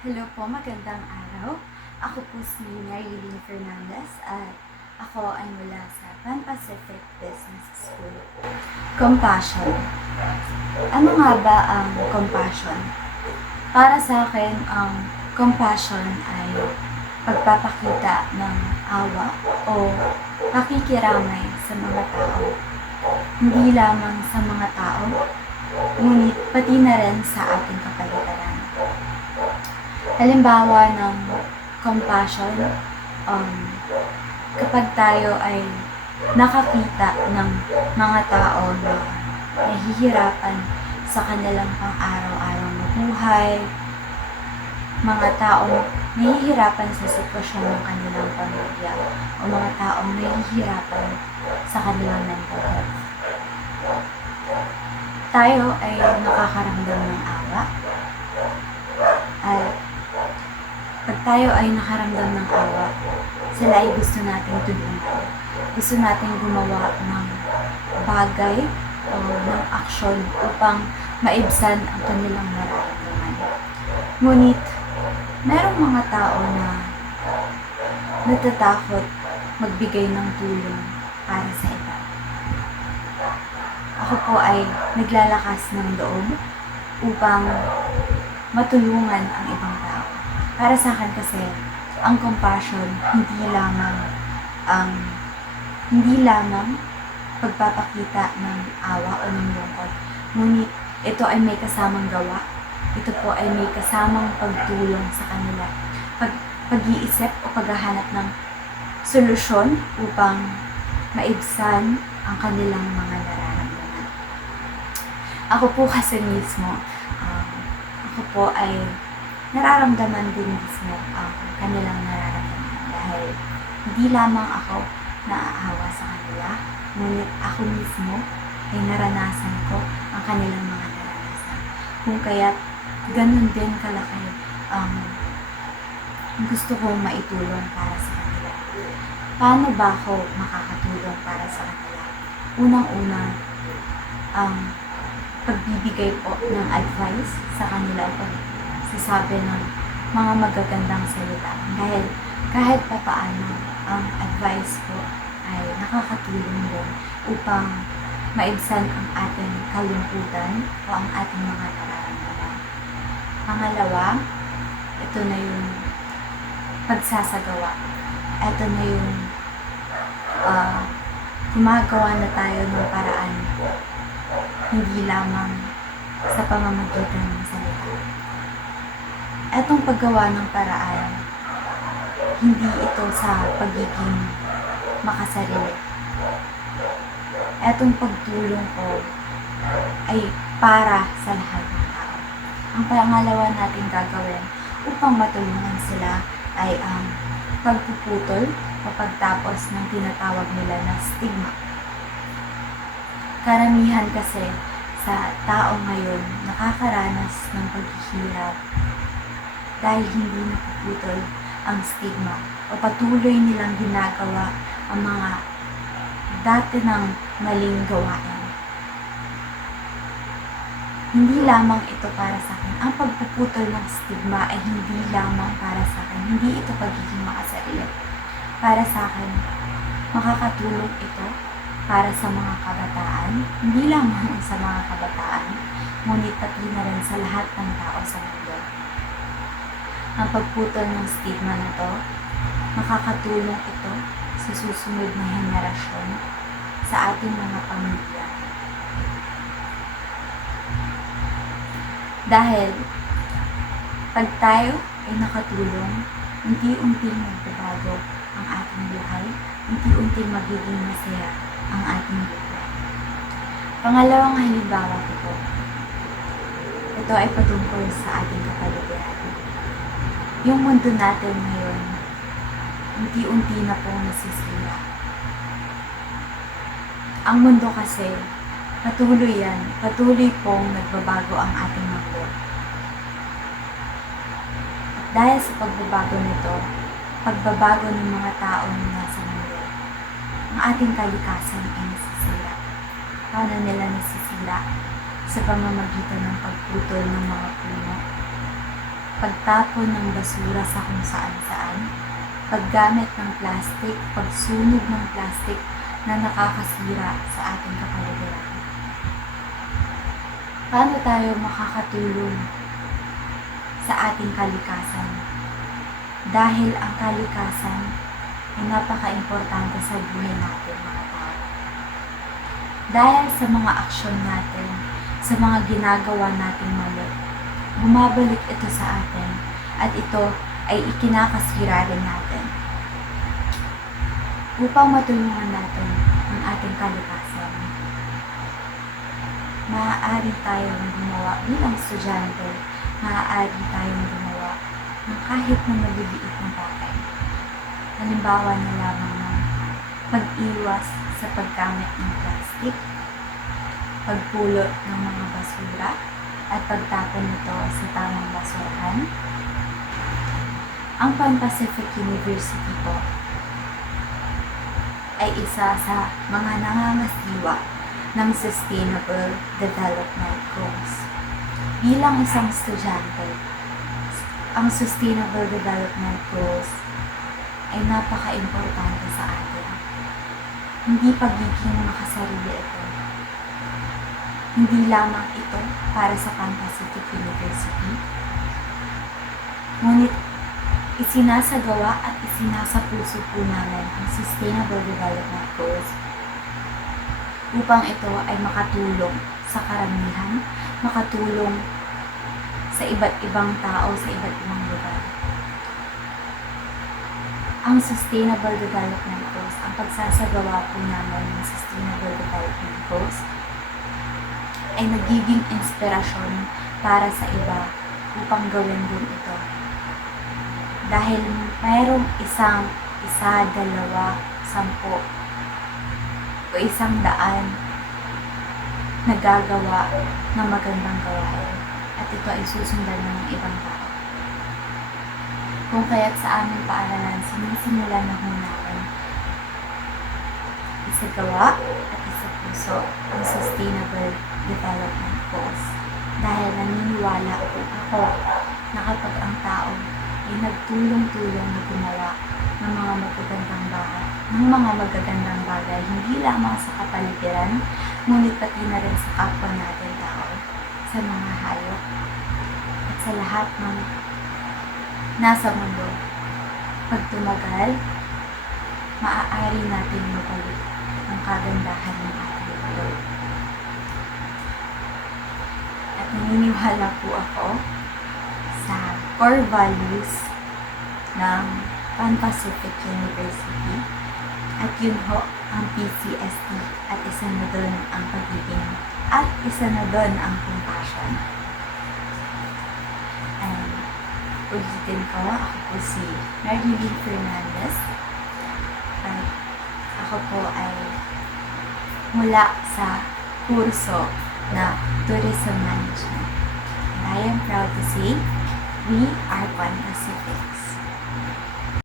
Hello po, magandang araw. Ako po si Marilyn Fernandez at ako ay mula sa Pan Pacific Business School. Compassion. Ano nga ba ang compassion? Para sa akin, ang compassion ay pagpapakita ng awa o pakikiramay sa mga tao. Hindi lamang sa mga tao, ngunit pati na rin sa ating kapaligiran. Halimbawa ng compassion, kapag tayo ay nakakita ng mga tao na nahihirapan sa kanilang pang-araw-araw na buhay, mga taong nahihirapan sa sitwasyon ng kanilang pamilya, o mga taong nahihirapan sa kanilang mental health. Tayo ay nakakaramdam ng awa, at pag tayo ay nakaramdam ng awa, sila ay gusto nating tulungan. Gusto nating gumawa ng bagay o ng aksyon upang maibsan ang kanilang nararamdaman. Ngunit, merong mga tao na natatakot magbigay ng tulong para sa iba. Ako po ay naglalakas ng loob upang matulungan ang ibang tao. Para sa akin kasi, ang compassion hindi lamang pagpapakita ng awa o ng lungkot, ngunit ito ay may kasamang gawa. Ito po ay may kasamang pagtulong sa kanila, pag-iisip o paghahanap ng solusyon upang maibsan ang kanilang mga nararamdaman. Ako po kasi mismo, ako po ay nararamdaman din mismo ang kanilang nararamdaman dahil hindi lamang ako naaawa sa kanila, ngunit ako mismo ay naranasan ko ang kanilang mga naranasan. Kung kaya ganun din kalaki ang gusto kong maitulong para sa kanila. Paano ba ako makakatulong para sa kanila? Unang-una, ang pagbibigay po ng advice sa kanila o pagsasabi ng mga magagandang salita. Dahil kahit papaano, ang advice ko ay nakakatulong din upang maibsan ang ating kalungkutan o ang ating mga nararamdaman. Pangalawa, ito na yung pagsasagawa. Ito na yung gumagawa na tayo ng paraan, hindi lamang sa pamamagitan ng salita. Etong paggawa ng paraan, hindi ito sa pagiging makasarili. Etong pagtulong ko ay para sa lahat ng tao. Ang pangalawa natin gagawin upang matulungan sila ay ang pagpuputol o pagtapos ng tinatawag nila na stigma. Karamihan kasi sa tao ngayon nakakaranas ng paghihirap dahil hindi napuputol ang stigma o patuloy nilang ginagawa ang mga dati ng maling gawain. Hindi lamang ito para sa akin. Ang pagpuputol ng stigma ay hindi lamang para sa akin. Hindi ito pagiging makasarili. Para sa akin, makakatulong ito para sa mga kabataan, hindi lamang sa mga kabataan, ngunit pati na rin sa lahat ng tao sa mundo. Ang pagputol ng stigma na to, makakatulong ito sa susunod na henerasyon sa ating mga pamilya. Dahil pag tayo ay nakatulong, unti-unting magbabago ang ating buhay, unti-unting magiging masaya ang ating buhay. Pangalawang halimbawa ko po, ito ay patungkol sa ating kapaligiran. Yung mundo natin ngayon, unti-unti na pong nasisira. Ang mundo kasi, patuloy pong nagbabago ang ating mundo. At dahil sa pagbabago nito, pagbabago ng mga taong nasa mundo, ang ating kalikasan ay nasisira. Paano nila nasisira? Sa pamamagitan ng pagputol ng mga puno, pagtapon ng basura sa kung saan-saan, paggamit ng plastic, pagsunog ng plastic na nakakasira sa ating kapaligiran. Paano tayo makakatulong sa ating kalikasan? Dahil ang kalikasan ay napaka-importante sa buhay natin mga tao. Dahil sa mga aksyon natin, sa mga ginagawa nating mali, bumabalik ito sa atin at ito ay ikinakasira rin natin. Upang matulungan natin ang ating kalikasan, maaari tayong gumawa bilang estudyante, maaari tayong gumawa ng kahit na maliliit na bagay. Halimbawa na lamang ng pag-iwas sa paggamit ng plastic, pagpulot ng mga basura, at pagtapon nito sa tamang basurahan. Ang Pan Pacific University po ay isa sa mga nangangasiwa ng Sustainable Development Goals. Bilang isang estudyante, ang Sustainable Development Goals ay napaka-importante sa atin. Hindi pagiging makasarili ito. Hindi lamang ito para sa Pan Pacific University, ngunit isinasagawa at isinasapuso po namin ang Sustainable Development Goals upang ito ay makatulong sa karamihan, makatulong sa iba't ibang tao sa iba't ibang lugar. Ang Sustainable Development Goals, ang pagsasagawa po namin ng Sustainable Development Goals ay nagiging inspirasyon para sa iba upang gawin din ito. Dahil mayroong isa, dalawa, 10 o 100 nagagawa ng magandang gawain at ito ay susundan ng ibang tao. Kung kaya't sa aming paaralan, sinisimulan na ho namin isagawa at isapuso ang Sustainable Development Goals. Dahil naniniwala po ako na kapag ang tao ay nagtulong-tulong na gumawa ng mga magagandang bagay, hindi lamang sa kapaligiran, ngunit pati na rin sa kapwa natin tao, sa mga hayop, at sa lahat ng nasa mundo. Pag tumagal, maaari natin mabalik ang kagandahan ng ating mundo. At naniniwala po ako sa core values ng Pan Pacific University at yun ho ang PCST at isa na doon ang pagiging at isa na doon ang compassion. And ulitin ko, ako po si Marilyn Fernandez at ako po ay mula sa kurso na Tourism Management. And I am proud to say, we are Pan Pacifics.